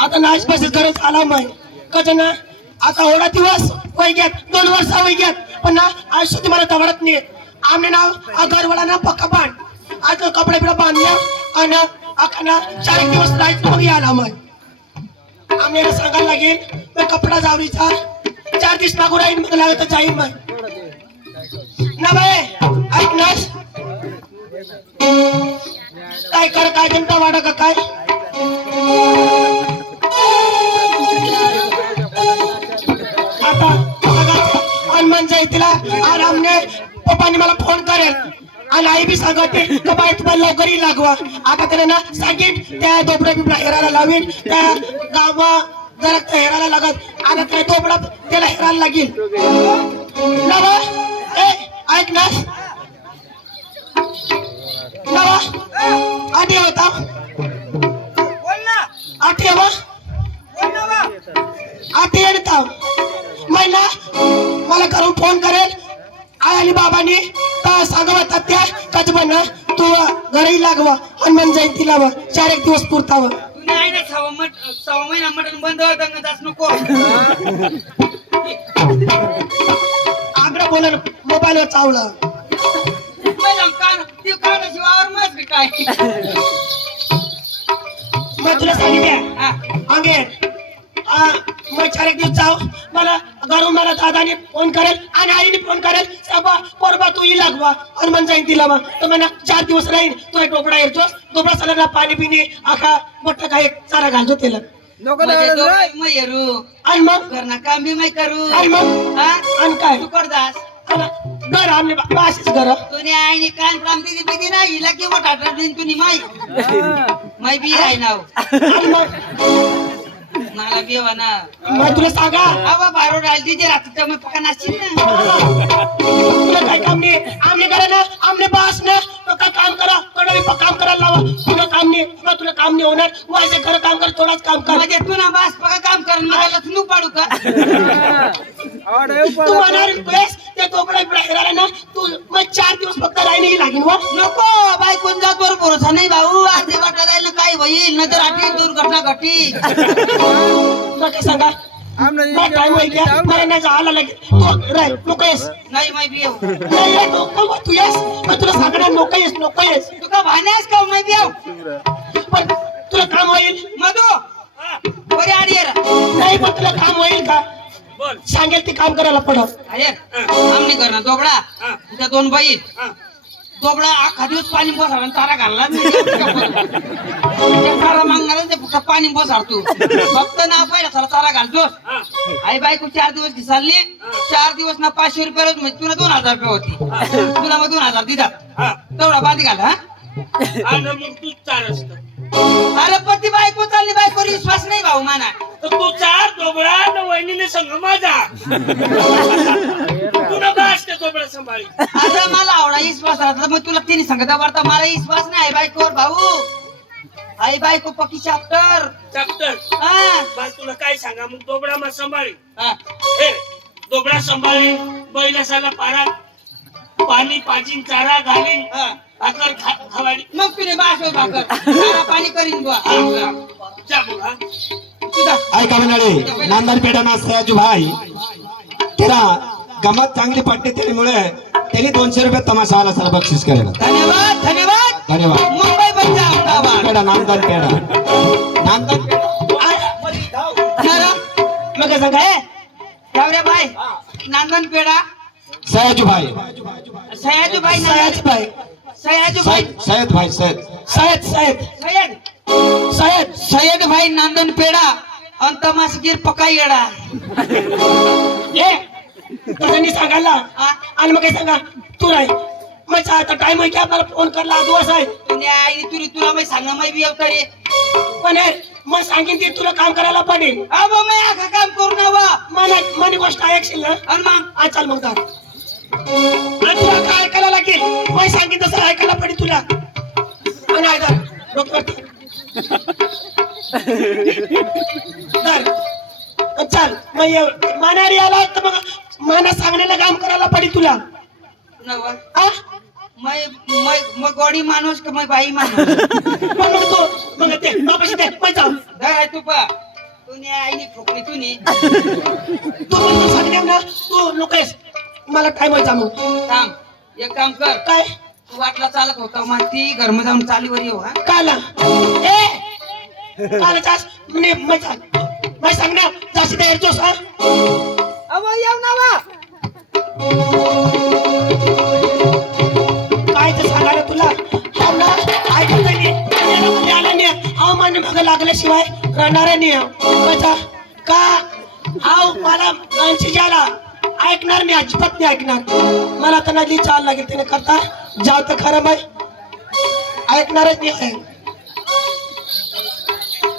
आता नाच पैसे गरज आला माय कजन ना आता एवढा दिवस वय घ्यात 2 वर्ष वय घ्यात पण ना आज सुद्धा मला दवडत नाही आमने नाव घरवाला ना पक्का बांध आज कपडे बिडा बांधल्या आणि अखाना 4 दिवस राहायचं मग आला माय आम्हाला सांगायला लागेल मी कपडा जावरीचा 4 दिवस मागू राहील मला लागत जाईल माय ना बाय ऐक नाच काय कर काय जनता वाडा का काय आता हनुमान जयंतीला आरामने पप्पाने मला फोन करेल आणि आई बी सांगते का बाई तुम्हाला लवकरही लागवा आता त्याला ना सांगेन त्या दोबडा बिबडा हेरायला लावीन त्या गाव जरा हेरायला लागत आता काय दोबडा त्याला हेरायला लागेल नवा ए ऐक ना नवा आधी होता आठी हवा आठी येता महिना मला करून फोन करेल आई आणि बाबांनी का सांगावा त्या कच बन तू घरी लागवा हनुमान जयंतीला 4 दिवस पुरतावा तुम्ही आहे ना 6 महिना मटण बंद होतं जास नको आग्रा बोला मोबाईलवर चावला काय मग तुला सांगितलं अंगे मग 4 दिवस जाऊ मला घरून मला दादाने फोन करेल आणि आईने फोन करेल सबा परवा तू ही लागवा हनुमान जयंतीला तर म्हणा 4 दिवस राहील तू डोबडा येतोस डोबडा सगळ्यांना पाणी पिणे आखा मोठा काय चारा घालतो त्याला आणि मग करना काम बी मैं करू आणि मग आणि काय तू करदास घर आमने अशीच घर तुने आईने कान काम दिली बिदी ना हिला की मोठा दिन तुनी माई माई बी आहे नाव आणि मग मला बी ना मग तुला सांगा आवा बारो डाल दीजिए रात तक मैं पका नाची ना तुला काय काम नाही आमने करा ना आमने बास ना तो का काम करा कडवी काम करायला लावा तुला काम नाही मग तुला काम नाही होणार वाजे घर काम कर थोडाच काम कर म्हणजे तू ना बास पका काम कर मला लथनू पाडू का तू म्हणार बेस ते तोकडा बिडा हेरायला ना तू मग 4 दिवस फक्त राहिली लागेल वा नको बाई कोण जात वर भरोसा नाही भाऊ आज वाटला जाईल ना काय होईल न तर आठी दुर्घटना घटी मग सांगा मग टाइम होईल क्या मला नाही जायला लागेल तू राय नको येस नाही माई बी येऊ नाही ये नको तू येस मग तुला सांगणार नको येस तू का भाण्यास का माई बी येऊ पण तुला काम होईल मधू बरी आडी ये नाही पण तुला काम होईल का सांगेल ते काम करायला पडत अरे काम नाही करणार दोबडा तुझ्या 2 बाई दोबडा अख्खा दिवस पाणी बसणार तारा घालला तारा मागणार ते फक्त पाणी बसणार तू फक्त ना पहिला सारा तारा घालतोस आई बायको 4 दिवस घिसालली 4 दिवस ना 500 रुपये रोज म्हणजे तुला 2000 रुपये होती तुला मग 2000 दितात तेवढा बांधी घाल हा मग तू 4 असत अरे पती बायको चालली बायकोवर विश्वास नाही भाऊ माना तर तू 4 दोबळा न वहिनीने संग माझा तुला बास ते दोबळा सांभाळी आता मला आवडा विश्वास राहता मग तुला तिने सांगता वाटता मला विश्वास नाही आई बायकोवर भाऊ आई बायको पक्की चॅप्टर चॅप्टर बस तुला काय सांगा मग दोबळा मग सांभाळी हा हे दोबळा सांभाळी बैलासाला पारा पाणी पाजीन चारा घालीन भाकर खवाडी मग तुने बास भाकर सारा पाणी करीन बुवा जा बुवा ऐका म्हणाले नांदर पेढा ना सयाजू भाई त्याला गमत चांगली पडते त्यामुळे त्यांनी 200 रुपये तमाशाला सर बक्षीस केलं धन्यवाद धन्यवाद धन्यवाद मुंबई पंजाब पेढा नांदर पेढा मग सांगा रे बाई नांदन पेडा सयाजू भाई सयाजू भाई सयाज भाई सयाजू भाई सयद भाई सयद सयद सयद सयद सयद सयद भाई नांदन पेडा आणि तमाशगीर पका येडा ये तसं सांगायला आणि मग काय सांगा तू राही मग आता टाइम होईल की आपल्याला फोन करला दिवस आहे तुझ्या आईने तुला मी सांगा मी बी येऊ रे पण मग सांगेन ते तुला काम करायला पडेल अब मी आखा काम करू नवा मनी गोष्ट ऐकशील ना आणि मग चल मग जा तुला काय ऐकायला लागेल मग सांगेन तसं ऐकायला पडेल तुला आणि ऐका डॉक्टर चल मग मानारी आला तर मग माना सांगण्याला काम करायला पडेल तुला नवा मग गोडी माणूस का मग बाई माणूस मग ते बापाशी दे मग जाऊ धर तू पा तुने आईने ठोकली तुने तू मला सांगते ना तू लोकेश मला टाइम जाणू थांब एक काम कर काय तू वाटला चालत होता मग ती घरम जाऊन चालीवर येऊ हा काला काला जास मैं सांगना जास्त तयार जोस हा अहो येऊ ना वा काय ते सांगायला तुला हा ना ऐकत नाही याला आला नाही हवामान माग लागल्याशिवाय राहणार नाही कसा का आव मला माणशी ज्याला ऐकणार नाही अजिबात नाही ऐकणार मला तर नदी चाल लागेल त्याने करता जाव तर खरं बाई ऐकणारच नाही आहे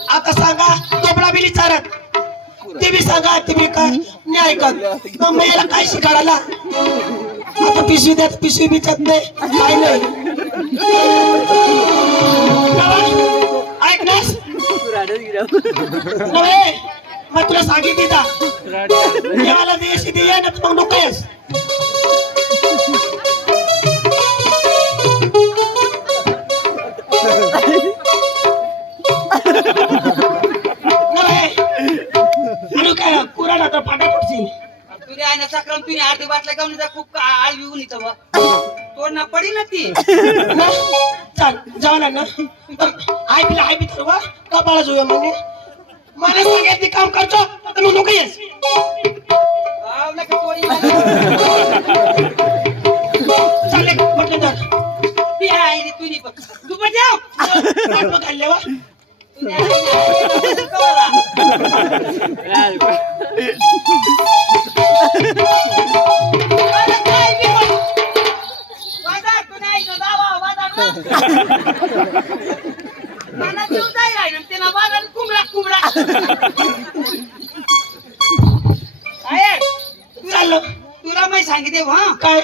आता सांगा तोबडा बिली चारत ते बी सांगा ते बी काय नाही ऐकत मग मी याला काय शिकायला आता पिशवी द्या पिशवी बिचत नाही काय नाही ऐकणास नव्हे मग तुला सांगितली दा देवाला देशी दे ना मग नको येस नव्हे काय कुराडा तर फाटा पडशील तुझ्या आईने सक्रम तुने अर्धी बाटल्या घेऊन जा खूप आळ विऊन इथं वा तोड ना पडी ना ती चल जाऊ ना आई बी तर वा कपाळा जोया म्हणे मला सांगायचे काम करतो तर मग नको येस आवला की तोडी चालेल म्हटलं तर ती आईने तुनी पण तू पण जाऊ खाल्ले वा तुझ्या आईने कवरा अरे काय बी पण वादा तुने आईने दावा वादा मला देऊ जाय राहिलं त्याला वादा कुंबडा आहे चाललो तुला मी सांगितले हा काय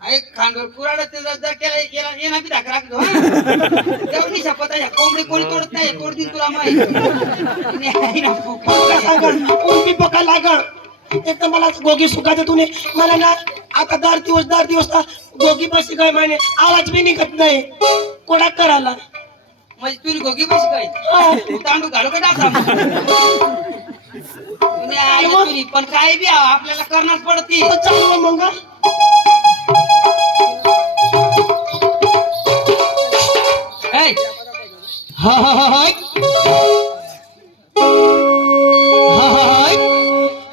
अरे खांडोळ कुराड जर केला येणार बी धाक राखतो तेवढी शपथ आहे कोंबडी कोणी तोडत नाही तोडतील तुला माहिती सांगा पका लागा एक तर मला गोगी सुखाचं तुने मला ना आता दर दिवस ना गोगी बसी काय माने आवाज बी निघत नाही कोणा करायला म्हणजे तुला गोगी पैसे काय तांदूळ घालू का टाका तुने पण काय बी आपल्याला करणारच पडती चालू मग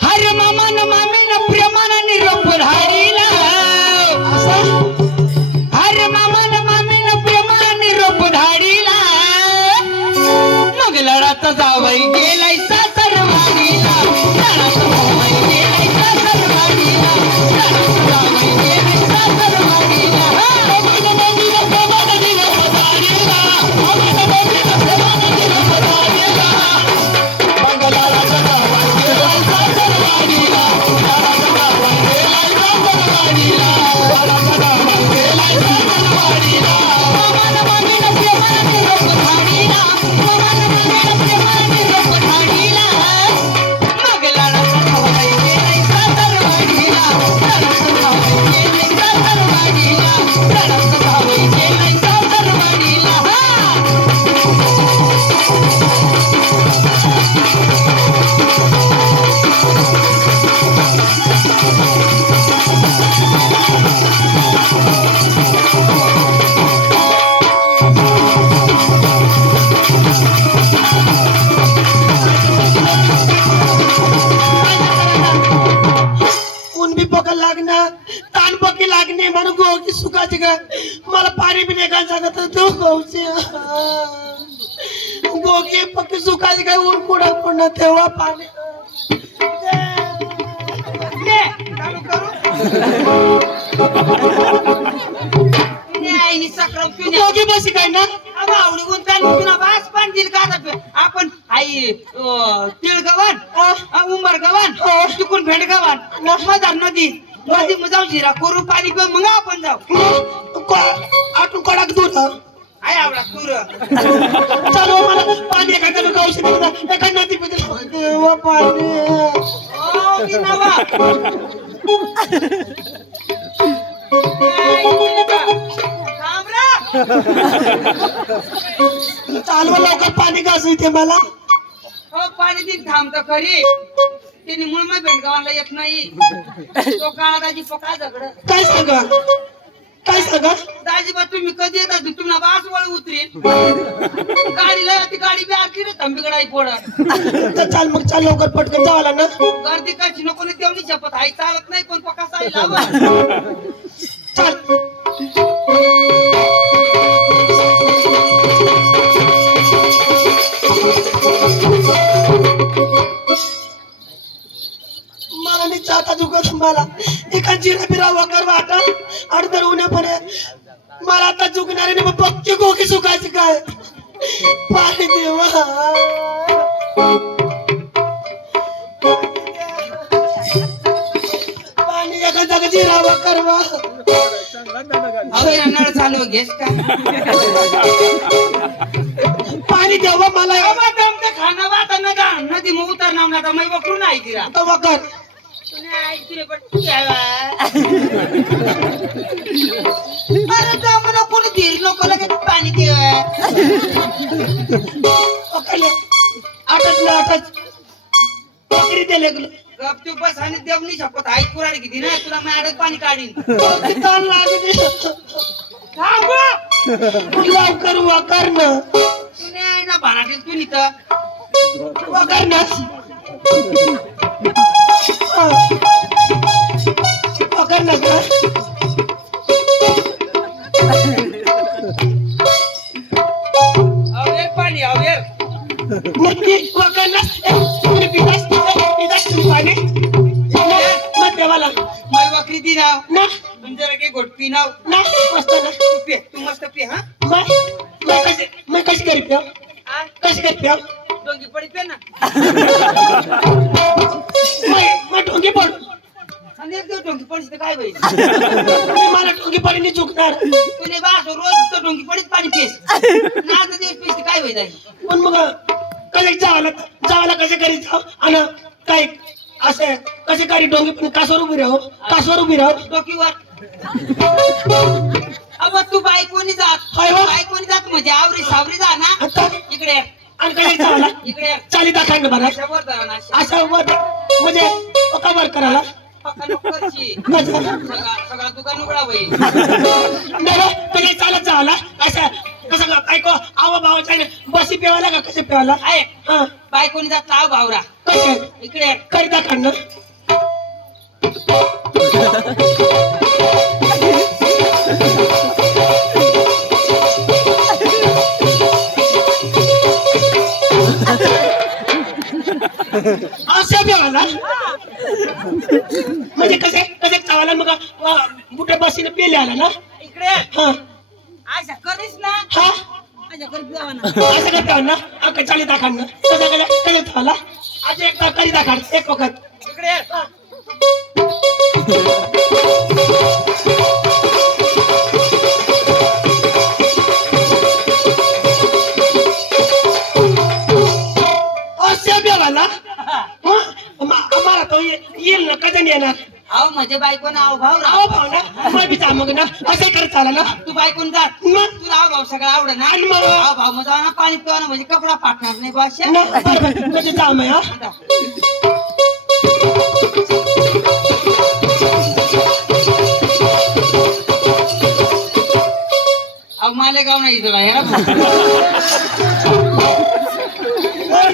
हर मामा न मामी न प्रेमाना निरोप धारीला हर मामा न मामी न प्रेमाना निरोप धारीला मग लढात जावई गेलाय सासरवाडीला लढात जावई गेलाय सासरवाडीला लढात जावई गेलाय सासरवाडीला तान पकी लागणे म्हणून गोगी सुखाची काय मला पाणी बी नाही काय सांगत तू गोची गोगी पक्की सुखाची काय ऊन कुडा पुन्हा तेव्हा पाणी गोगी बसी काय ना आवडी गुंतान बास पण दिल का आपण आई तिळ गव्हाण उंबर गव्हाण चुकून भेंड गव्हाण मजार नदी नदी मग जाऊ जिरा कोरू पाणी पिऊ मग आपण जाऊ आटून कडक दूध आई आवडा तूर चालू मला पाणी एखाद्या औषध एका नदी देवा पाणी ओ की नवा चालवा लवकर पाणी घासू इथे मला हो पाणी दिन थांबतो खरी त्यांनी मुळमा भेटगावाला येत नाही तो काळा दाजी पका झगड काय सांगा काय सांगा दाजीबा तुम्ही कधी येतात तुम्हाला बास वळ उतरेल गाडीला ती गाडी बी आखी रे थंबीकडाई पडत तर चाल मग चाल लवकर पटकन जावाला ना गर्दी कशी नको नाही तेवढी शपथ आई चालत नाही पण पका साई लावा चाल मला नाही चाहता झुकत मला एका जिरा बिरा वकर वाटा अडतर होण्यापर्यंत मला आता झुकणारे नाही मग पक्की गोकी सुखायची काय पाणी देवा पाणी एका जागा जिरा वकर वा नळ चालू घेस का पाणी देवा मला खाना वाता नका नदी मग उतर नाव नका मै वकरून आहे तिरा आता वकर अरे जा म्हणा कोणी धीर लोक लगेच पाणी दे वकरले आठच ना आठच बकरी दे लेगलो गपचूप बस आणि देवनी शपथ आई कुराड किती ना तुला मी आडत पाणी काढीन ताण लागली लवकर वकर ना तुने आहे ना भानाटील तू नित वकर ना वकर ना का अवेर पाणी अवेर नक्की वकर ना तुम्ही पितास पितास तुम्ही पाणी मग देवाला मै वकरी दी नाव ना तुमच्या रे घोट पी नाव ना मस्त ना तू पे तू मस्त पे हा मैं कशी करी प्या कशी करी प्या डोंगी पडी पे ना मैं ढोंगी पडू आणि एक दिवस डोंगी पडीस तर काय होईल तुम्ही मला ढोंगी पडीने चुकणार तुने बास रोज तो डोंगी पडीत पाणी पेस नाग दिवस पेस तर काय होईल आई पण मग कसे जावाला कसे करी जाव आणि काय असे कसे करी डोंगी पण कासवर उभी राहो डोकीवर अब तू बायकोनी जात हाय वा. बायकोनी जात म्हणजे आवरी सावरी जा ना आता इकडे ये. आणि कसे जावाला इकडे ये. चाली दाखवणं बरं अशावर धरा ना अशा. असं म्हणजे कवर करायला पक्का नको करशी. कसं? सगळा दुकान उघडा होईल नाही कसे चालत जावाला असं कसं ऐको आवा भावाच्या बसी पेवाला का कसे पेवाला आहे हा बायकोनी जात लाव भावरा कसे इकडे ये. करी दाखवणं असं पेवाला म्हणजे कसे कसे चावाला मग बुटे बसीने पेले आला ना इकडे ये. हा अशा करीस ना हा अशा करी पिवा ना असं काय पेवा ना अक्का चाली दाखवणं कसं कसे चावाला आज एकदा करी दाखव एक वखत इकडे ये. असं पेवाला आम्हाला तो येईल ना कधी येणार अहो माझ्या बायको नाव भाव आवा भाऊ ना मग बी मग ना असं करत चाला ना तू बायकोन जात मग तुला आव भाव सगळं आवड ना आणि मग? आव भाव मग जाऊ ना पाणी पिवा ना म्हणजे कपडा फाटणार नाही बाशा ना बरोबर म्हणजे जा मग हा अहो मालेगाव नाही तुला हे तू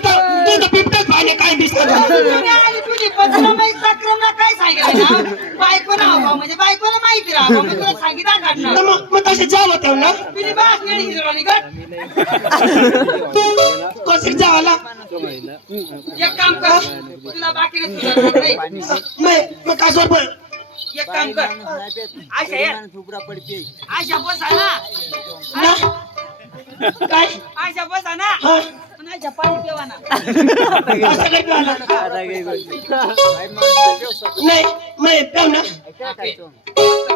तर बिबट्याच पाहिजे काय दिसत तुझी पत्रामाई सक्रमला काय सांगितलं ना बायको नाव भाव म्हणजे बायकोला माहिती राहा मग तुला सांगितलं काढणार मग तसे जावं तेव्हा ना तुझी बास नाही हिजडा निघत कसे जावाला एक काम कर तुला बाकी नाही मग कासवर पण एक काम कर आशा ये आशा बस ना ना काय आशा बस ना हा आशा पाणी पिवा ना असं काही पिवाला नाही मग पेव ना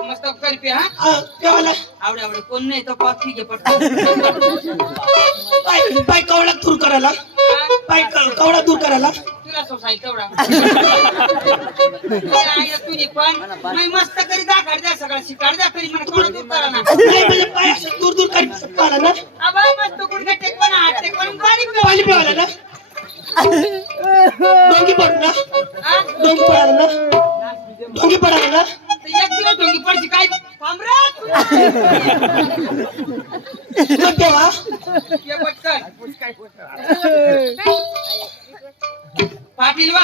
मस्त कर पे हा पेवाला आवडे आवडे कोण नाही तर कॉफी घे पटकन पाय कवडा दूर करायला पाय कवडा दूर करायला तुला सोसाय तेवढा तुझी पण मी मस्त करी दाखड द्या सगळं शिकाड द्या तरी मला कोणा दूर करा ना नाही म्हणजे पाय असं दूर दूर करी ना आबा मस्त गुडघे टेक पण हात टेक पण पाणी पाणी पिवाला ना डोंगी पडू ना हा? डोंगी पडाल ना डोंगी पडाल ना तर एक दिवस ढोंगी पडची काय पामरात तो तेव्हा ये पटकन पाटील वा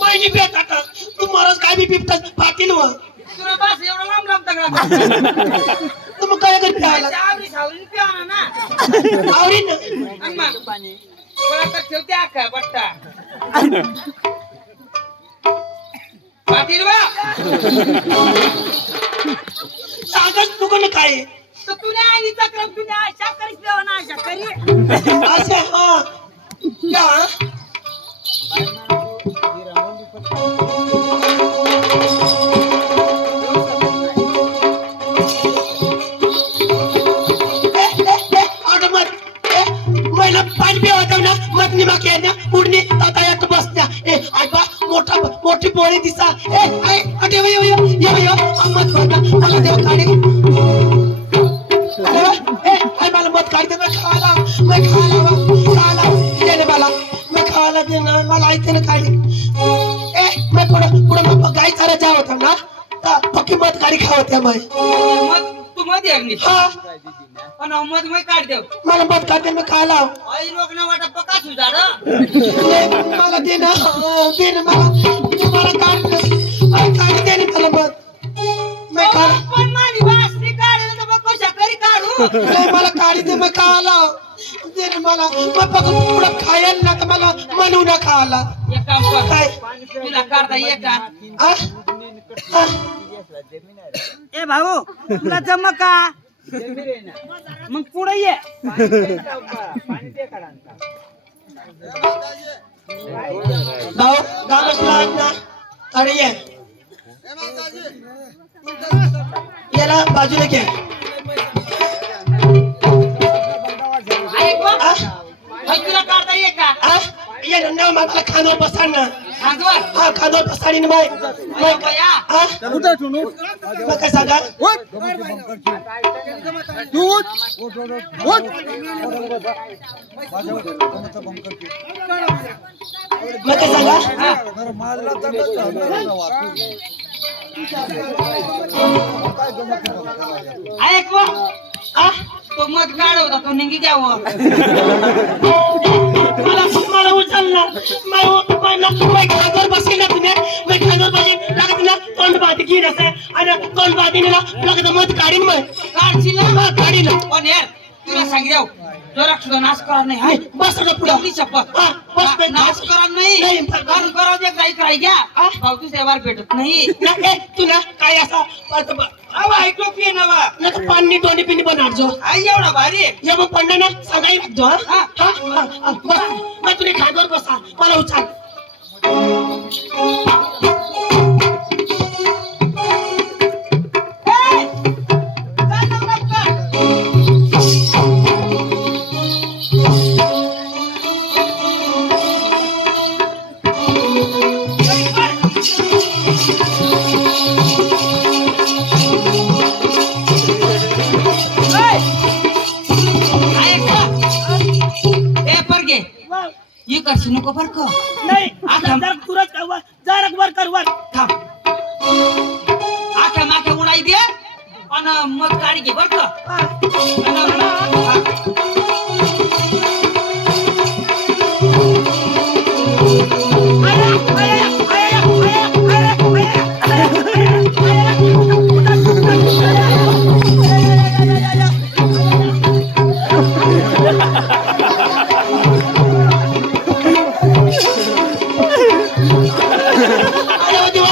महिनी पेट आता तू महाराज काय बी पिपतात पाटील व तुला बस एवढा लांब लांब तगडा तुम्ही काय करते आला आवरी सावरी पिवा ना आवरी ना आणि मग मला तर ठेवते अख्खा बट्टा पाटील वा सांगच तू कोण काय आहे? तर तुने आणि चक्रम तुने आशा करीत पिवा ना आशा करी असे हा का अगं मग महिला पाणी पिवत ना मग निमा ना उडणी आता यात बसत्या आयबा मोठी पोळी दिसा आय अटे यो मत मला देव काढे आय मला मत काढते मैं खाला देने मैं खाला देना मला आयते ना काढे मैं पुढे मग गाई चारा जा होता ना पक्की मत काढी खावत्या मैं मग तू मध्ये अग्नी हा पण मध मी काढ देव मला मत काढते मैं खाला आई रोग न वाटा पका सुधार मला दे ना मला काढ दे ना त्याला मत मैं खाला पण माझी वासनी काढेल तर मग कशा करी काढू नाही मला काढी दे मैं खाला दे ना मला मग पकडून पुढं खायला ना तर मला म्हणू ना खाला एक काम कर काय तुला काढता ये का आ? आ? ए भाऊ तुला जम का मग पुढे ये भाऊ गावातला आज ना अरे ये याला बाजूला घ्या ऐक बघ. भाई तुला काढता ये का आ? ये ना ना मला खानवर बसाड ना सांगवर हा खानवर बसाडी ना मैं बया आ? मग काय सांगा मग काय सांगा ऐक बघ. आ? तो मत काढ होता तो निघी द्यावं मला उचलला मैं खानवर बसेल ना तुम्ही मैं खानवर बसेल लागत ना तोंड बाधी घेईन असं आणि तोंड बाधीने ना लागत मत काढीन मग काढशील ना? हा काढीन पण यार तुला सांगितलं जोरात सुद्धा नाश करा नाही हाय बस ना पुढं एवढी शपथ हा बस ना नाश करा नाही नाही. कारण करा दे काही कराय घ्या भाऊ तू सेवार भेटत नाही ना तू ना काय असा अहो ऐकलो की ना बा ना तर पाणी दोन्ही पिणी बनाडजो आई एवढा भारी या मग पंडा ना सांगाई लागतो हा हा हा बस मग तुम्ही खानवर बसा मला उचल ये करशी नको बर का नाही आता जरा तुरंत जरा वर कर वर थांब आख्या माख्या उडाई दे आणि मग गाडी घे बर का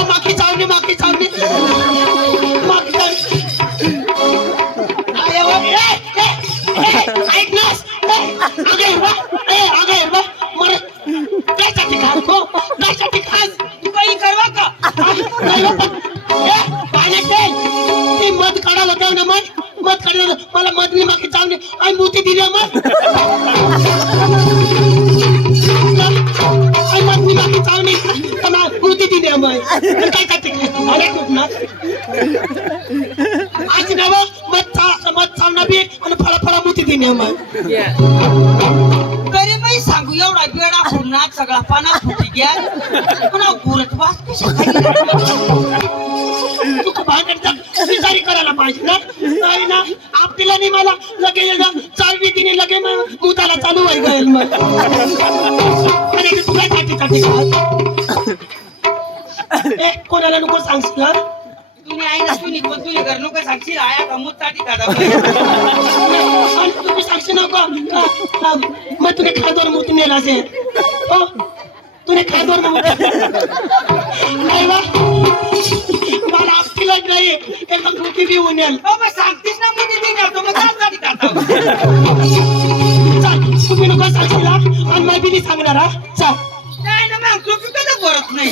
माकी चावणी ऐक ना मला त्यासाठी खास तू काही करवा का पाण्यात ते मध काढावं होत्या ना मध काढलं मला मधली मागे चावणे आणि मोती दिली मग मधली मागे चावणे मोती दिली मग काय करते अरे खूप ना आज नव मध चावणं बी आणि फळा मोती दिली मग तरी मी सांगू एवढा बेडा नाच सगळा पाना फुटी घ्या पुन्हा घोरट वास कशा तू भांडणचा विचारी करायला पाहिजे ना नाही ना आपल्याला नाही मला लगेच चालवी तिने लगे मुताला चालू व्हाय गईल मग आणि तू काय साठी कोणाला नको सांगशील हा तुम्ही आई ना तुम्ही तुझे घर लोक सांगशील आया का मुताटी का आणि तुम्ही साक्षी नको मग तुने खादवर मुत नेला असेल हो तुने खादवर मुत नाही वा मला आपल्याला नाही एकदम मुठी बी होऊन येईल सांगतेस ना मुती नाही करतो मग मुताटी करतो चाल तुम्ही नको सांगशील हा आणि मी बी नाही सांगणार हा चाल नाही ना मग तू कधी बोलत नाही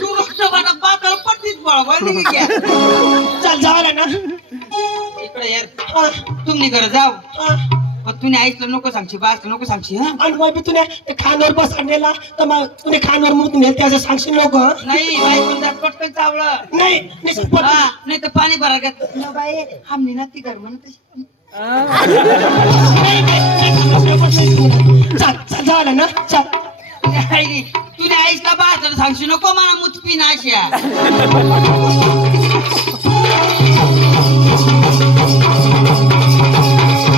तू रक्तवाटा पातळ पट्टीच बळबळ घ्या चाल जायला ना इकडे यार हा, तुम्ही घर जाऊ हा. पण तुम्ही आईचं नको सांगशी बास नको सांगशी हा आणि मग बी तुने ते खानवर बस आणलेला तर मग तुने खानवर मुत नेल त्याचं सांगशील नको हं? नाही बाई पण पटकन चावलं नाही निश्चित पट- हा नाही तर पाणी भरा घेत बाई हमने ना ती घर म्हणत नाही, नाही, चाल चाल जायला ना चाल तुझ्या आईला बाहेर सांगशी नको मला मुतपी नाश्या